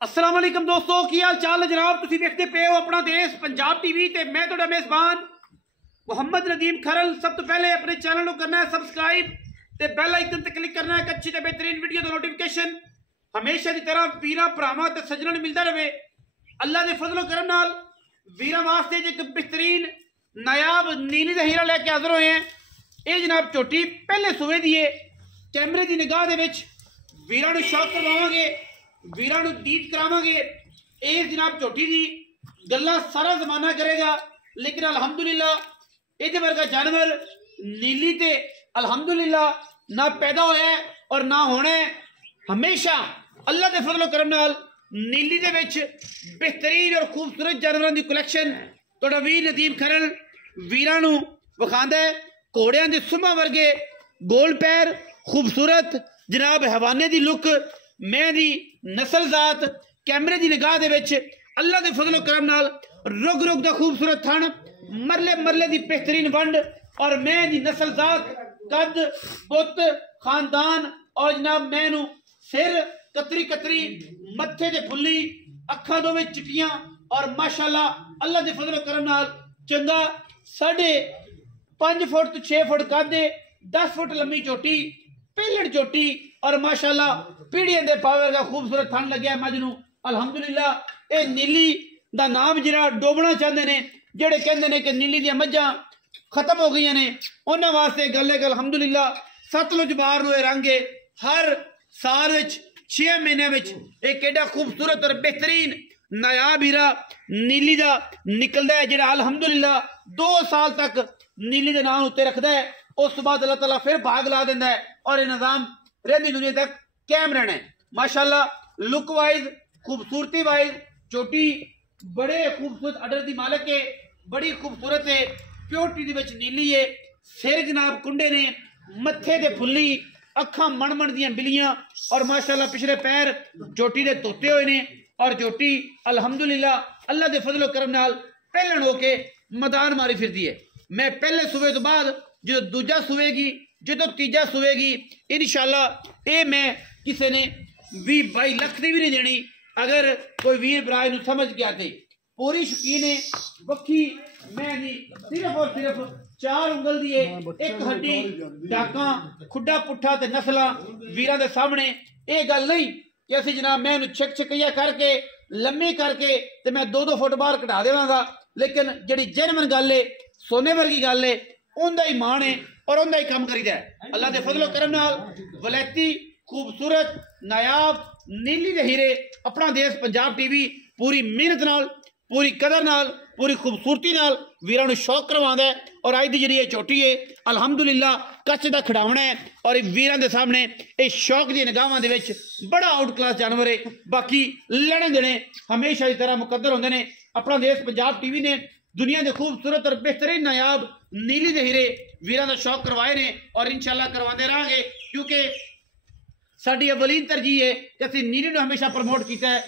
अस्सलाम वालेकुम दोस्तों, की हाल चाल है जनाब। तुसी देखते पे हो अपना देश पंजाब टीवी ते मैं तुहाडा मेज़बान मुहम्मद नदीम खरल। सब तो पहले अपने चैनल को करना है सबसक्राइब ते बेल आइकन ते क्लिक करना है एक अच्छी ते बेहतरीन वीडियो दा नोटिफिकेशन हमेशा की तरह वीरां भरावां ते सज्जनां नूं मिलदा रहे। अल्लाह दे फजलो करम नाल वीरां वास्ते एक बेहतरीन नायाब नीली दा हीरा लैके हाजिर होए हैं। ये जनाब झोटी पहले सूबे दी है। कैमरे की निगाह दे विच वीरां नूं शौक करवावांगे, वीरां नूं दीद करावांगे। इस जनाब झोटी दी गल्लां सारा जमाना करेगा, लेकिन अल्हम्दुलिल्लाह इहदे वर्गा जानवर नीली ते अल्हम्दुलिल्लाह ना पैदा होया है और ना होना है। हमेशा अल्लाह के फजलो करम नाल नीली दे विच बेहतरीन और खूबसूरत जानवरों की कलैक्शन तुहाडा वीर नदीम खरल वीरां नूं विखांदा है। घोड़ियां दे सुम्हां वर्गे गोल पैर, खूबसूरत जनाब हवाने की लुक, मैं दी नस्ल जात, कैमरे की निगाह दे विच अल्लाह के फजलो करम नाल रुग रुग दा खूबसूरत थन, मरले मरले की बेहतरीन वंड और मैं दी नस्ल जात, कद बुत खानदान और जनाब मैनू सिर कतरी कतरी, मत्थे ते फुल्ली, अखा दोवें चिट्टियां और माशाअल्लाह अल्लाह के फजलो करम नाल चंगा 5.5 फुट तो 6 फुट कद, 10 फुट लंबी चोटी, पहलड़ चोटी और माशाअल्लाह पीढ़ियां दे पावर का खूबसूरत थन लग्या मज नूं। अल्हम्दुलिल्लाह ये नीली दा नाम जिहड़ा डोबना चाहते ने, जेड़े कहंदे ने कि नीली दी मज्जां खत्म हो गई ने, उन्हां वास्ते गल है कि अल्हम्दुलिल्लाह सतलुज बार नूं रंग है। हर साल विच 6 महीने विच एक एडा खूबसूरत और बेहतरीन नायाब हीरा नीली दा निकलदा है, जिहड़ा अल्हम्दुलिल्लाह 2 साल तक नीली दे नाम उत्ते रखदा है। उस बाद अल्लाह ताला फिर भाग ला देंदा है और ये निज़ाम रहंदी दुनिया तक कायम रहना है। माशाअल्लाह लुक वाइज, खूबसूरती वाइज चोटी बड़े खूबसूरत अडर दी मालक है, बड़ी खूबसूरत है, प्योरिटी दी विच नीली है। सिर जनाब कुंडे ने, मत्थे ते फुल्ली, अखां मण दियां बिलियां और माशाअल्लाह पिछले पैर चोटी दे धोते हुए ने और चोटी अल्हम्दुलिल्लाह अल्लाह दे फजलो करम नाल पहलन होके मैदान मारी फिरदी है। मैं पहले सूबे तो बाद जो दूजा सूवेगी, जो तीजा सूवेगी, इंशाअल्लाह ये मैं किसी ने 20-22 लाख की भी नहीं देनी। अगर कोई वीर भरा नूं समझ के आते पूरी शौकीन है बखी मैं दी सिर्फ और सिर्फ 4 उंगल दी है, एक हड्डी डाका खुड्डा पुट्ठा ते नस्लां वीरां दे सामने। ये गल नहीं कि असीं जनाब मैं छिक छिकैया करके लम्मी करके ते मैं 2-2 फुट बाहर कटा देवांगा, लेकिन जिहड़ी जेनवन गल है, सोने वर्गी गल है, उनका ही मान है और उनका ही काम करीदा है। अल्लाह के फजलो करम नाल वलैती खूबसूरत नायाब नीली दे हीरे अपना देश पंजाब टीवी पूरी मेहनत नाल, पूरी कदर नाल, पूरी खूबसूरती नाल वीरां नूं शौक करवांदा है। और अज दी जिहड़ी ये चोटी है अल्हम्दुलिल्लाह कच्च दा खिडावना है और वीरां दे सामने इस शौक दी निगाहां दे विच बड़ा आउट क्लास जानवर है। बाकी लैणे देने हमेशा की तरह मुकद्दर होंदे ने। अपना देश पंजाब टीवी ने दुनिया के खूबसूरत और बेहतरीन नायाब नीली दे हीरे वीरां दा शौक करवाए ने और इंशाअल्लाह करवाते रहेंगे, क्योंकि साडी अवलीन तरजीह है कि असीं नीली नूं हमेशा प्रमोट किया है।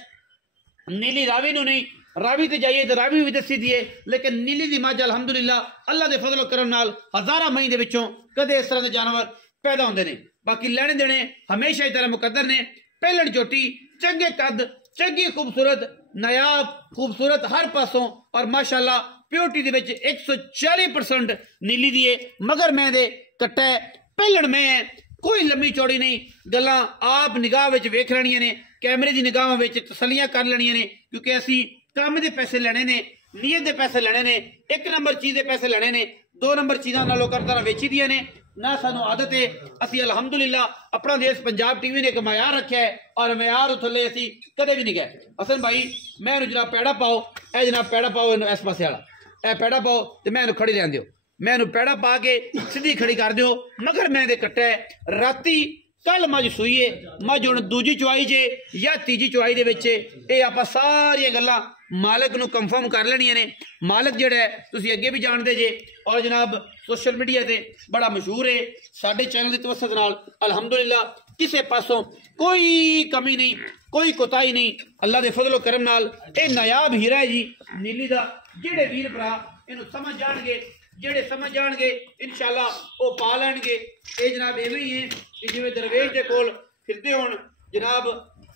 नीली रावी नूं नहीं, रावी ते जाइए तो रावी भी दसी दी है, लेकिन नीली दी मज अल्हम्दुलिल्लाह अल्लाह दे फजलो करम नाल हज़ारां मई दे विचों कदे इस तरह के जानवर पैदा होंदे ने। बाकी लैणे देने हमेशा की तरह मुकद्दर ने। पहलड़ चोटी, चंगे कद, चंगी खूबसूरत, नायाब खूबसूरत हर पासों और माशाअल्लाह प्योरिटी दे विच 140% नीली दी है। मगर मैं दे कट्टा है, पहलड़ मैं है, कोई लंबी चौड़ी नहीं। गल्लां आप निगाह विच वेख लैणियां ने, कैमरे की निगाह विच तसल्लियां कर लैणियां ने, क्योंकि असीं काम के पैसे लेने ने, नीयत के पैसे लेने ने, 1 नंबर चीज़ के पैसे लेने ने, 2 नंबर चीज़ां नालों करता वेची दियां ने ना। सानू आदत है, असीं अल्हम्दुलिल्लाह अपना देश पंजाब टीवी ने एक म्यार रखा है और म्यार उ थल्ले असीं कदे भी नहीं गए। हसन भाई मैं जनाब पैड़ा पाओ, ए जनाब पैड़ा पाओ, इस पासे वाला ए पैड़ा पाओ तो मैं खड़ी रहन दियो, मैं पैड़ा पा के सीधी खड़ी कर दियो। मगर मैं दे कट्टा है राती कल मज सूई है, मज हुण दूजी चुआई जे या तीजी चुआई दे विच ये आपां सारियां गल्लां मालक नूं कंफर्म कर लेनियां ने। मालक जिहड़ा है तुसीं अगे भी जानदे जे और जनाब सोशल मीडिया ते बड़ा मशहूर है। साडे चैनल की तवसत नाल अल्हम्दुलिल्लाह किसी पासों कोई कमी नहीं, कोई कोताही नहीं। अल्लाह के फजलो करम नाल ये नायाब हीरा है जी नीली दा। जिहड़े वीर भरा इहनूं समझ जाणगे, जेड़े समझ जाणगे इंशाअल्लाह वो पा लैणगे। ये जनाब इवें ही है कि जिवें दरवेश दे कोल फिरदे होण जनाब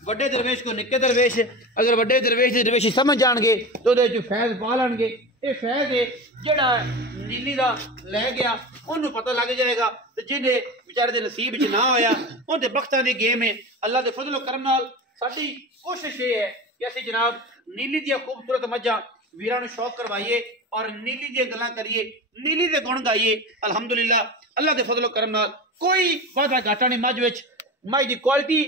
ਵੱਡੇ ਦਰਵੇਸ਼ ਕੋ ਨਿੱਕੇ ਦਰਵੇਸ਼ अगर ਵੱਡੇ ਦਰਵੇਸ਼ ਦੀ ਦਰਵੇਸ਼ੀ ਸਮਝ ਜਾਣਗੇ तो ਉਹਦੇ ਚ ਫੈਜ਼ ਪਾ ਲੈਣਗੇ। ਇਹ ਫੈਜ਼ ਹੈ ਜਿਹੜਾ ਨੀਲੀ ਦਾ ਲੈ ਗਿਆ ਉਹਨੂੰ ਪਤਾ ਲੱਗ ਜਾਏਗਾ ਤੇ ਜਿਹਦੇ ਵਿਚਾਰੇ ਦੇ ਨਸੀਬ ਚ ਨਾ ਹੋਇਆ ਉਹਦੇ ਬਖਤਾਂ ਦੀ ਗੇਮ ਹੈ। ਅੱਲਾਹ ਦੇ ਫਜ਼ਲ ਕਰਮ ਨਾਲ ਸਾਡੀ ਕੋਸ਼ਿਸ਼ ਇਹ ਹੈ ਕਿ ਅਸੀਂ ਜਨਾਬ ਨੀਲੀ ਦੀਆਂ ਖੂਬਸੂਰਤ ਮੱਝਾਂ ਵੀਰਾਂ ਨੂੰ ਸ਼ੌਕ ਕਰਵਾਈਏ और नीली दी गल्लां करिए, नीली दे गुण गाइए। अलहमदुलिल्लाह अल्लाह दे फजलो करम नाल कोई वादा घाटा नहीं। मझ विच मझ दी क्वालिटी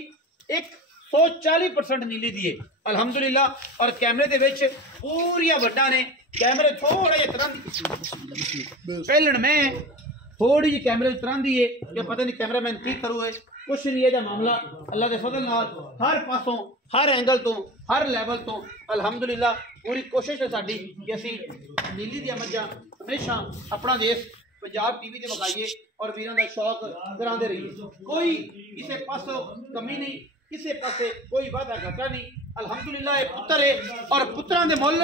140% नीली दी है अलहमदुलिल्लाह। और कैमरे दे विच पूरियां वड्डां ने, कैमरे थोड़ा जिहा तरह पहलन में थोड़ी जी कैमरे तरह दी है कि पता नहीं कैमरामैन की करू है कुछ नहीं है मामला। अल्लाह के फजल नाल हर पासों हर एंगल तो हर लैवल तो अलहमदुलिल्लाह पूरी कोशिश है साडी कि असी नीली दी मझां हमेशा अपना देश पंजाब टीवी ते विखाईए और वीरां दा शौक करांदे रहिए। कोई किसी पासों कमी नहीं, किसी पासे कोई वादा घाटा नहीं। अलहमदुलिल्लाह पुत्र है और पुत्रां दे मुल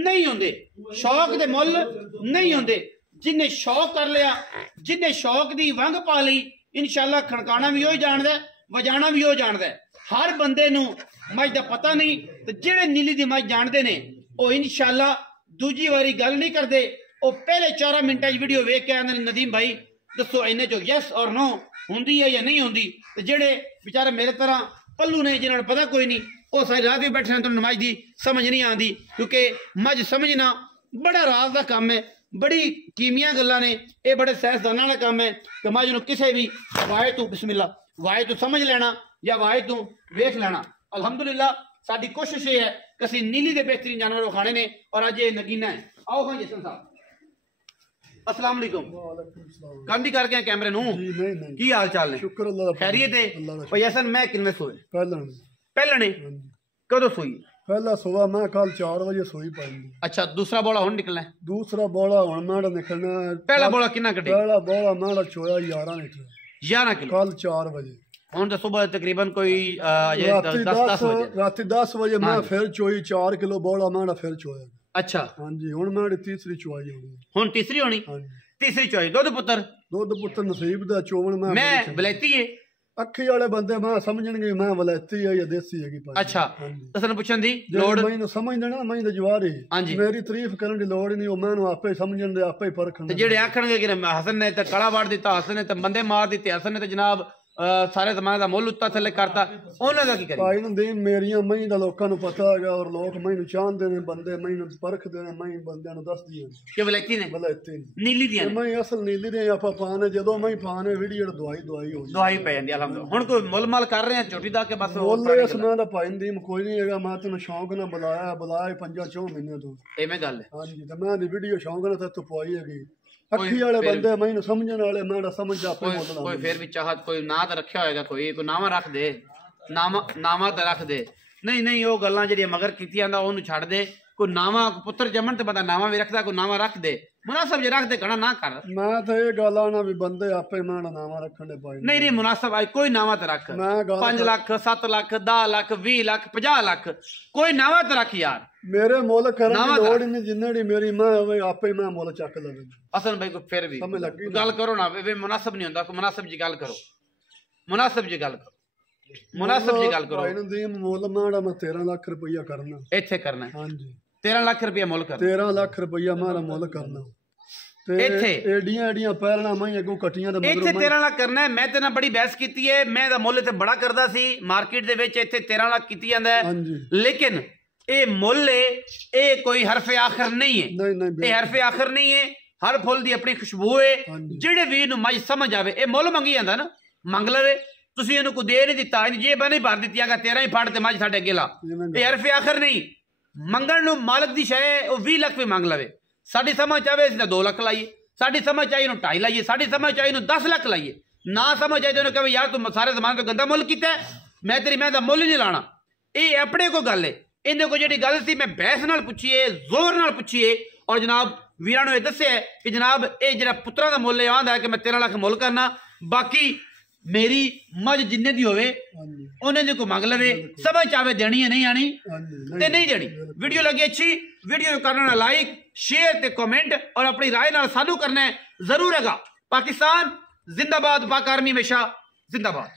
नहीं होंदे, शौक दे मुल नहीं होंदे। जिन्हें शौक कर लिया, जिन्हें शौक दी वंग पा ली, इंशाअल्लाह खड़काना भी वही जानदा है, वजाना भी वही जानदा है। हर बंदे नूं मझ दा पता नहीं ते जेड़े नीली दी मझ जानदे ने ओ इंशाअल्लाह दूजी वारी गल नहीं करदे, ओ पहले 4 मिनटां च वीडियो वेख के आंदे नदीम भाई दसो इन्ने चो यस और नो हुंदी है या नहीं हुंदी। ते जेड़े बेचारे मेरे तरह पल्लू ने जिन्हां नूं पता कोई नहीं ओ सारी रात भी बैठे ने तो नमाज दी समझ नहीं आंदी, क्योंकि मझ समझना बड़ा राज दा काम है, बड़ी कीमिया गल्लां ने, ये बड़े साइंसदानां दा काम है कि मझ नूं किसी भी वाहे तू बिस्मिल्लाह वाहे तू समझ लेना या वाहे तू वेख लेना। अलहमदुलिल्लाह साडी कोशिश ये है कि असीं नीली दे बेहतरीन जानवर खाने ने और अज ये नगीना है। आओ हाँ जसन साहब अस्सलाम वालेकुम। कंडी करके कैमरे नूं की हाल चाल ने? शुक्र अल्लाह दा। खैरियत है भाई हसन? मैं किन्ने सोए पहले कदों सोई? पहला सोया मैं कल 4 बजे सोई पाई। अच्छा दूसरा बोला हुण निकलना है? दूसरा बोला हुण माड़ा निकलना है। पहला बोला कितना कटे? पहला बोला माड़ा चोया 11 लीटर 11 किलो कल 4 बजे। हुण तो सुबह तकरीबन कोई 10 बजे मैं फिर चोई 4 किलो बोला माड़ा फिर चोया। अच्छा हाँ जी हुण माड़ी तीसरी चोई होनी। हुण तीसरी होनी? तीसरी चोई। दुध पुत्र नसीब दा चोवन मैं बलैती है। अखी वाले बंदे मैं समझणगे मैं वलैती है या देसी है। अच्छा तसन पुछन दी लोड़ मैनू समझ देना मैं दा जवार है मेरी तारीफ करन दी लोड़ नहीं, ओ मैनू आपे समझण दे आपे परखण ते जेड़े आखणगे कि हसन ने ते कड़ा वाड़ दिता, हसन ने ते बंदे मार दिते, हसन ने ते जनाब सारे जमाने दा मुल उत्ता थले करता, उन्हां दा की करी? भाई दी मेरियां मई दा लोकां नू पता है और लोग मैनू चाहंदे ने, बंदे मैनू परखदे ने, मई बंदे नू दसदी है कि वलैती ने वलैती नीली दी मई असल नीली दे आपा पाने जदों मई पाने वीडियो दवाई हो दवाई पै जांदी। अलहमदुलिल्लाह हुण कोई मुल माल कर रहे हैं छोटी दा के बस मुल इस मैं दा पाई दी कोई नहीं हैगा। मैं तैनू शौक ना बुलाया 5-6 महीने तो एवें गल है। हां जी ते मैं दी वीडियो शौक ना ते पाई हैगी। अखी वाले बंदे मैनू समझण वाले मैं समझ आपे मोटला कोई फिर भी चाहत कोई ना तो रखा होएगा, कोई नामा रख दे, नामा तो रख दे। नहीं वो गल्लां जेहड़ियां मगर कीतियां दा ओनू छड्ड दे। कोई नामा पुत्र जमन ते बंदा नामा भी रखदा, कोई नामा रख दे, मुनासब जे रख दे घड़ा ना कर। मैं तो ये गल आना भी बंदे आपे मैं नामा रखण दे पाई नहीं मुनासब आई कोई नामा तो रख। 5 लाख 7 लाख 10 लाख 20 लाख 50 लाख कोई नामा तो रख यार। मेरे मुल करन दी लोड़ नहीं, जिन्ने मेरी मैं होवे आपे मैं मुल चक लवे। असन भाई को फिर भी गल करो ना वे मुनासब नहीं हुंदा, कोई मुनासब जी गल करो, मुनासब जी गल करो, मुनासब जी गल करो। भाई दी मुल माड़ा मैं 13 लाख रुपया करना इत्थे करना है। हां जी 13 लाख रुपया मुल करना, 13 लाख रुपया मारा मुल करना ते इत्थे एडियां पैरना मैं अगों कटियां दे इत्थे 13 लाख करना है। मैं ते ना बड़ी बहस कीती है, मैं दा मुल इत्थे बड़ा करदा सी मार्केट दे विच, इत्थे 13 लाख कीती जांदा है। लेकिन ये मुल है, ये कोई हरफे आखिर नहीं है, ये हरफे आखिर नहीं है। हर फुल दी अपनी खुशबू है। जेड़े वीर नूं मझ समझ आवे ये मुल मंगी जांदा ना, मंग लवे। तुसीं इहनूं कोई दे नहीं दित्ता, जे बने भर दित्तियां गा 13 ही फड़ ते मझ साडे अगे ला, ये हरफे आखिर नहीं। मंगण नूं मालक दी शै ओ 20 लाख भी मंग लवे, साडी समझ आवे असीं 2 लाख लाइए, साडी समझ आई इहनूं 2.5 लाइए, साडी समझ आई इहनूं 10 लाख लाइए। ना समझ आई तो कहे यार तू सारे जमाने तो गंदा मुल कीता है, मैं तेरी मैं दा मुल ही नहीं लाना। ये अपने को गल है, इन्हें को जी गल सी मैं बहस नाल पुछीए, जोर नाल पुछीए और जनाब वीरां नूं दस्सिया कि जनाब ये जिहड़ा पुत्तरां दा मुल आंदा है कि मैं 13 लाख मुल करना, बाकी मेरी मझ जिन्ने दी होवे उन्हें दी को मंग लवे, समझ आवे देनी है नहीं आनी ते नहीं देनी। वीडियो लगी अच्छी, वीडियो करना लाइक शेयर ते कमेंट और अपनी राय नाल सानू करना है जरूर हैगा। पाकिस्तान जिंदाबाद, पाक आर्मी हमेशा जिंदाबाद।